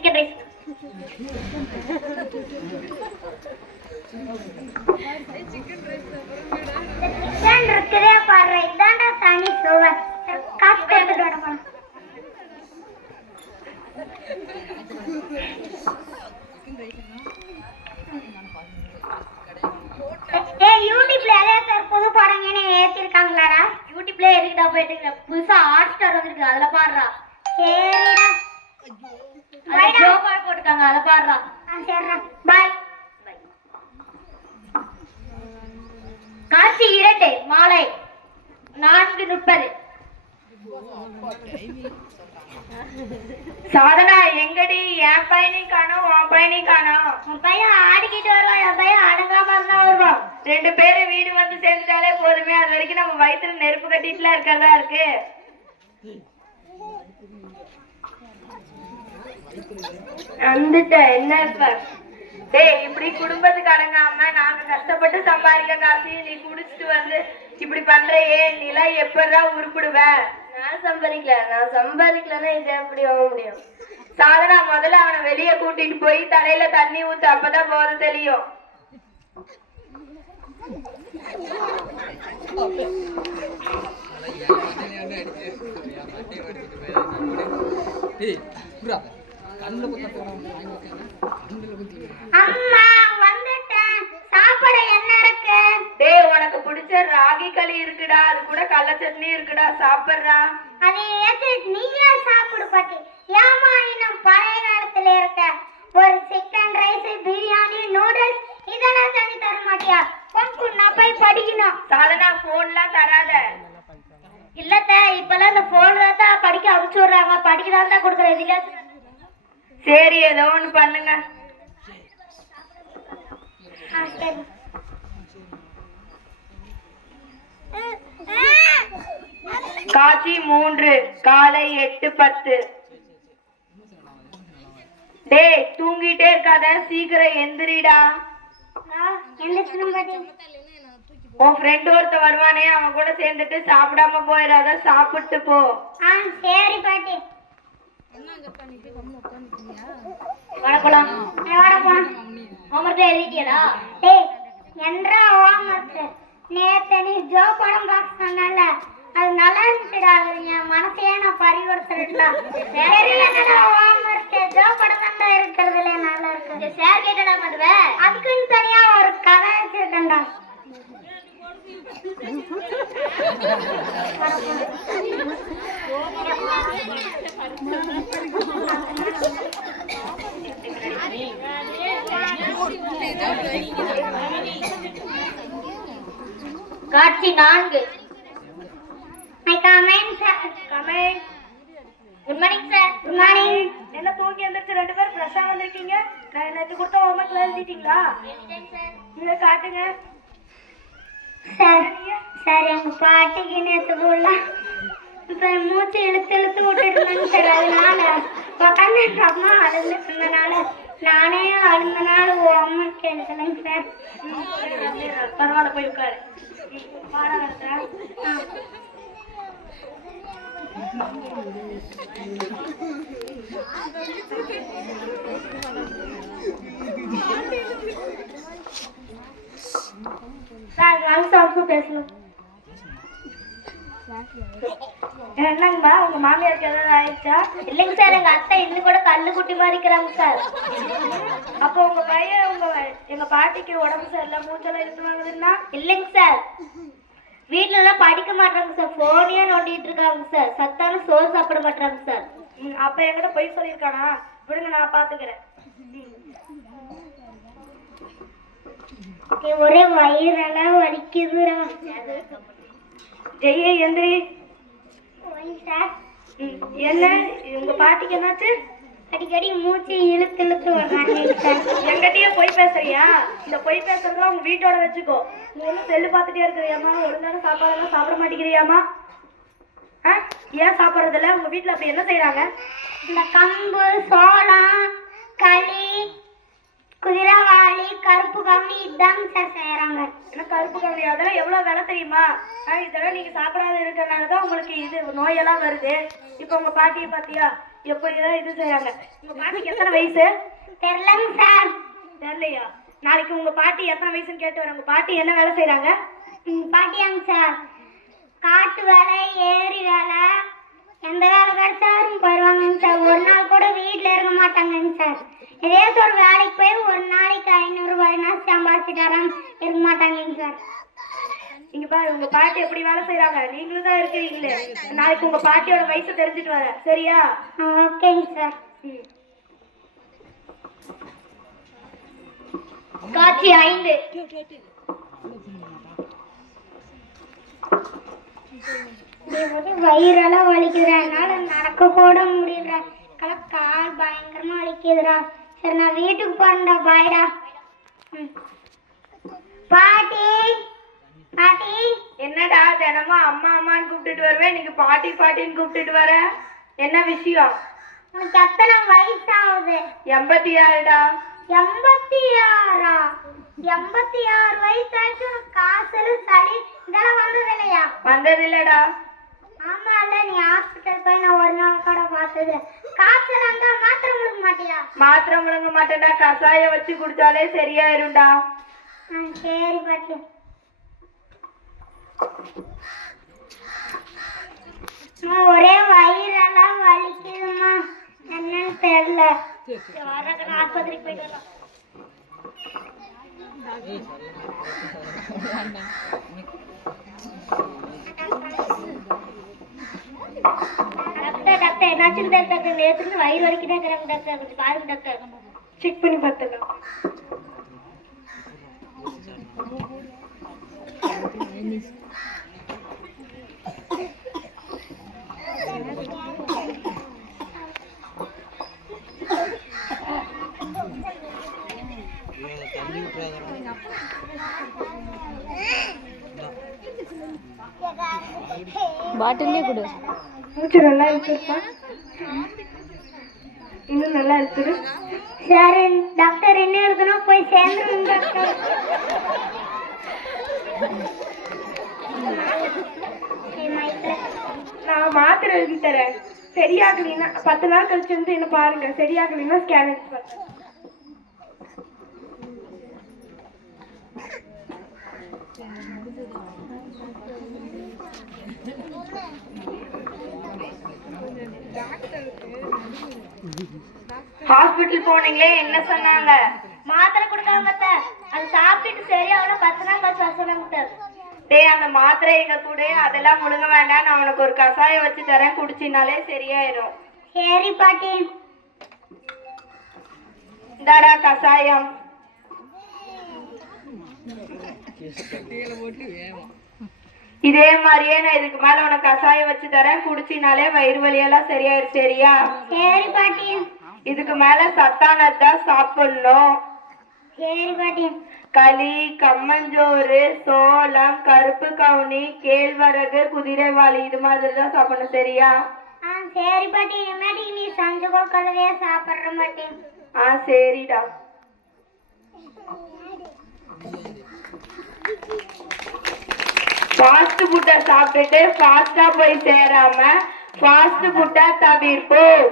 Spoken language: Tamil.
Chicken rice. சிக்கன் இருக்குதே பாரு, இதாண்டா தனி சுவை. காசு எடுத்துட்டு வர போலாம். யூடியூப்ல ஏதாவது புது படங்கன்னு ஏத்திருக்காங்களாடா? யூடியூப்ல எதுக்கிட்டா போயிட்டு புதுசா ஹாட் ஸ்டார் வந்துருக்கு, அதுல பாடுறா. சரிடா, ஜோபால் போட்டுருக்காங்க, அதை பாடுறா. சரிடா, பாய். காட்சி 2 மாலை 4:30. சாதனா எங்கடி? என் பையனையும் காணோம், உன் பையனையும் காணோம். உன் பையன் ஆடிக்கிட்டு வருவான், என் பையன் அடங்காம தான் வருவான். 2 பேரும் வீடு வந்து சேர்ந்துட்டாலே போதுமே, அது வரைக்கும் நம்ம வயிற்றுல நெருப்பு கட்டிட்டுலாம் இருக்கிறதா இருக்கு. வந்துட்ட என்ன இப்ப? டேய், இப்படி குடும்பத்துக்கு அடங்காம நாங்க கஷ்டப்பட்டு சம்பாதிக்க காசையும் நீ குடிச்சிட்டு வந்து இப்படி பண்றையே, நீலா எப்பதான் உருப்பிடுவ? நான் சம்பாதிக்கலன்னா இது எப்படி வாங்க முடியும்? சாதனா, முதல்ல அவனை வெளியே கூட்டிட்டு போய் தலையில தண்ணி ஊத்து, அப்பதான் போத தெரியும். அம்மா வந்துட்டேன், சாப்பாடு என்ன இருக்கு? டேய், உனக்கு பிடிச்ச ராகி களி இருக்குடா, அது கூட கடலை சட்னி இருக்குடா, சாப்பிடுறா. அதை ஏத்து நீயா சாப்பிடு பாட்டி. ஏமா இன்னும் பழைய காலத்துல இருக்க? ஒரு சிக்கன் ரைஸ், பிரியாணி, நூடுல்ஸ் இதெல்லாம் தண்ணி தர மாட்டியா? நான் போய் படிக்கணும். சாதனா, போன்லாம் தராத. இல்லத்த, இப்பெல்லாம் இந்த போன் தான் படிக்க அனுப்பிச்சு விடுறாங்க, படிக்கலாம் தான் கொடுக்குற. இதுல சரி, ஏதோ ஒண்ணு பண்ணுங்க. காட்சி 3 காலை 8:10. டேய், தூங்கிட்டே இருக்காத, சீக்கிரம் எந்திரிடா. உன் ஃப்ரெண்ட் ஒருத்த வருவானே, அவன் கூட சேர்ந்துட்டு சாப்பிடாம போயிடாத, சாப்பிட்டு போ. சரி பாட்டி. நேத்து நீ ஜோ படம் பார்க்க சொன்னல, அது நல்லா இருந்துச்சுடா. என் மனசையே நான் பறிகொடுத்துடலாம். ஜோ படம் தான் இருக்கிறதுல நல்லா இருக்கு. ஷேர் கேட்டடா பண்ணுவேன், அதுக்குன்னு தனியா ஒரு கதை வச்சிருக்கேன்டா. காட்சி 4. Good morning sir. Good morning. என்ன தூங்கி எந்திரிச்சு 2 பேரும் ஃப்ரெஷ்ஷா வந்திருக்கீங்க? நான் நேத்து கொடுத்த ஹோம்வொர்க் எழுதிட்டீங்களா? நீங்க காட்டுங்க சார். சார், எங்க பாட்டிக்கு நேத்து ஃபுல்லா இப்ப மூச்சு இழுத்து இழுத்து விட்டுட்டு சார், அதனால உட்காந்து எங்க அம்மா அழுதுட்டு இருந்தனால நானே அழுந்தனால ஹோம்வொர்க் எழுதலைங்க சார். பரவாயில்ல, போய் உட்காரு. பாடம் நடத்துறேன். பேசணும். என்னங்கம்மா, உங்க மாமியாருக்கு ஏதாவது ஆயிடுச்சா? இல்லைங்க சார், எங்க அத்தை இன்னும் கூட கல்லு குட்டி மாறிக்கிறாங்க சார். அப்போ உங்க பையன் எங்க பாட்டிக்கு உடம்பு சரியில்லை, மூச்செல்லாம் இழுத்து வாங்குதுன்னா? இல்லைங்க சார், வீட்டுல எல்லாம் படிக்க மாட்டாங்க சார், போனே நோண்டிட்டு இருக்காங்க சார், சத்தான சோறு சாப்பிட மாட்டாங்க சார். அப்ப என்கிட்ட பொய் சொல்லியிருக்கானா? விடுங்க, நான் பாத்துக்கிறேன். ஒரே வயிறெல்லாம் வலிக்குதுடா. ஜெய எந்திரி. என்ன உங்க பாட்டிக்கு என்னாச்சு? அடிக்கடி மூச்சு இழுத்து இழுத்து வர்றாங்க. என்கிட்டயே பொய் பேசுறியா? இந்த பொய் பேசுறதுலாம் உங்க வீட்டோட வச்சுக்கோ. நீ ஒன்றும் செல்லு பார்த்துட்டே இருக்கிறியாமா? ஒழுங்கான சாப்பாடெல்லாம் சாப்பிட மாட்டேங்கிறியாமா? ஏன் சாப்பிட்றதில்ல? உங்க வீட்டுல அப்படி என்ன செய்யறாங்க? இந்த கம்பு, சோளம், களி, குதிரைவாளி, கருப்பு கவுனி இதாங்க சார் செய்யறாங்க. ஏன்னா கருப்பு கவுனி அதெல்லாம் எவ்வளவு விலை தெரியுமா? இதெல்லாம் நீங்க சாப்பிடாத இருக்கிறனாலதான் உங்களுக்கு இது நோயெல்லாம் வருது. இப்ப உங்க பாட்டியை பாத்தியா, எப்படிதான் இது செய்யறாங்க. உங்க பாட்டிக்கு எத்தனை வயசு? தெரியலங்க சார். தெரியலையா? நாளைக்கு உங்க பாட்டி எத்தனை வயசுன்னு கேட்டு வரேன். உங்க பாட்டி என்ன வேலை செய்யறாங்க? பாட்டியாங்க சார், காட்டு வேலை, ஏரி வேலை, எந்த வேலை கிடைச்சாலும் போயிடுவாங்க சார். ஒரு நாள் கூட வீட்டில் இருக்க மாட்டாங்கங்க சார். ஏதாச்சும் ஒரு வேலைக்கு போய் ஒரு நாளைக்கு 500 ரூபாய்னா சம்பாதிச்சுட்டாராம் இருக்க மாட்டாங்கங்க சார். இங்க பாரு, உங்க பாட்டி எப்படி வேலை செய்யறாங்க, நீங்களும் தான் இருக்கிறீங்களே. நாளைக்கு உங்க பாட்டியோட வயசு தெரிஞ்சுட்டு வரேன், சரியா? ஓகேங்க சார். காட்சி 5. வயிறெல்லாம் வலிக்குதுனால நடக்க கூட முடியல. கால் பயங்கரமா வலிக்குதுடா. சரி நான் வீட்டுக்கு போறேன்டா. பாய்டா. பாட்டி பாட்டி. என்னடா தினமும் அம்மா அம்மான்னு கூப்பிட்டுட்டு வருவேன், நீங்க பாட்டி பாட்டின்னு கூப்பிட்டுட்டு வர? என்ன விஷயம்? உனக்கு எத்தனை வயசாகுது? 86டா. 86? 86 வயசாச்சு. காசல் சளி இதெல்லாம் வந்தது இல்லையா? வந்தது இல்லடா. ஆமா இல்ல, நீ ஹாஸ்பிட்டல் போய் நான் ஒரு நாள் கூட பார்த்தது. காய்ச்சல் வந்தா மாத்திரை முழுங்க மாட்டியா? மாத்திரை முழுங்க மாட்டேன்டா, கசாயம் வச்சு குடிச்சாலே சரியாயிரும்டா. சரி பாட்டி. ஒரே வயிறெல்லாம் வலிக்குதுமா, என்னன்னு தெரியல. ஆஸ்பத்திரிக்கு போயிட்டு வரலாம். டாக்டர் டாக்டர் என்னாச்சுன்னு டாக்டர்? நேற்று வயிறு வலிக்குதான் இருக்கிறாங்க டாக்டர், கொஞ்சம் பாருங்க டாக்டர். செக் பண்ணி பார்த்துக்கலாம். பாட்டிலே கொடு. மூச்சு நல்லா இருக்குப்பா, இன்னும் நல்லா இருக்குது. சரி டாக்டர், என்ன இருக்கணும் போய் சேர்ந்துருங்க டாக்டர். நான் மாத்திரை எழுதி தரேன், சரியாகலைன்னா 10 நாள் கழிச்சு வந்து என்ன பாருங்க. சரியாகலைன்னா ஸ்கேன் எடுத்து பார்த்தேன். ஹாஸ்பிட்டல் போனீங்களே, என்ன சொன்னாங்க? மாத்திரை கொடுத்தாங்க சார். அது சாப்பிட்டு சரி அவ்வளோ 10 நாள் கழிச்சு வர சொன்னாங்க சார். டேய், அந்த மாத்திரை எங்க கூட, அதெல்லாம் முழுங்க வேண்டாம். நான் உனக்கு ஒரு கசாயம் வச்சு தரேன், குடிச்சினாலே சரியாயிரும். சரி பாட்டி. இந்தாடா கசாயம். இதே மாதிரியே நான் இதுக்கு மேல உனக்கு கசாயம் வச்சு தரேன், குடிச்சினாலே வயிறு வலியெல்லாம் சரியாயிரும், சரியா? சரி பாட்டி. இதுக்கு மேல சத்தானதான் சாப்பிடணும். சரி பாட்டி. களி, கம்மஞ்சோறு, சோளம், கருப்பு கவுனி, கேழ்வரகு, குதிரைவாளி, இது மாதிரி தான் சாப்பிடணும், சரியா? சரி பாட்டி. இனிமேட்டுக்கு நீ சஞ்சு கோக்கலவே சாப்பிட்ற மாட்டேன். சரிடா. ஃபாஸ்ட் ஃபுட்டை சாப்பிட்டுட்டு ஃபாஸ்டா போய் சேராம ஃபாஸ்ட் ஃபுட்டா தவிர்ப்போம்.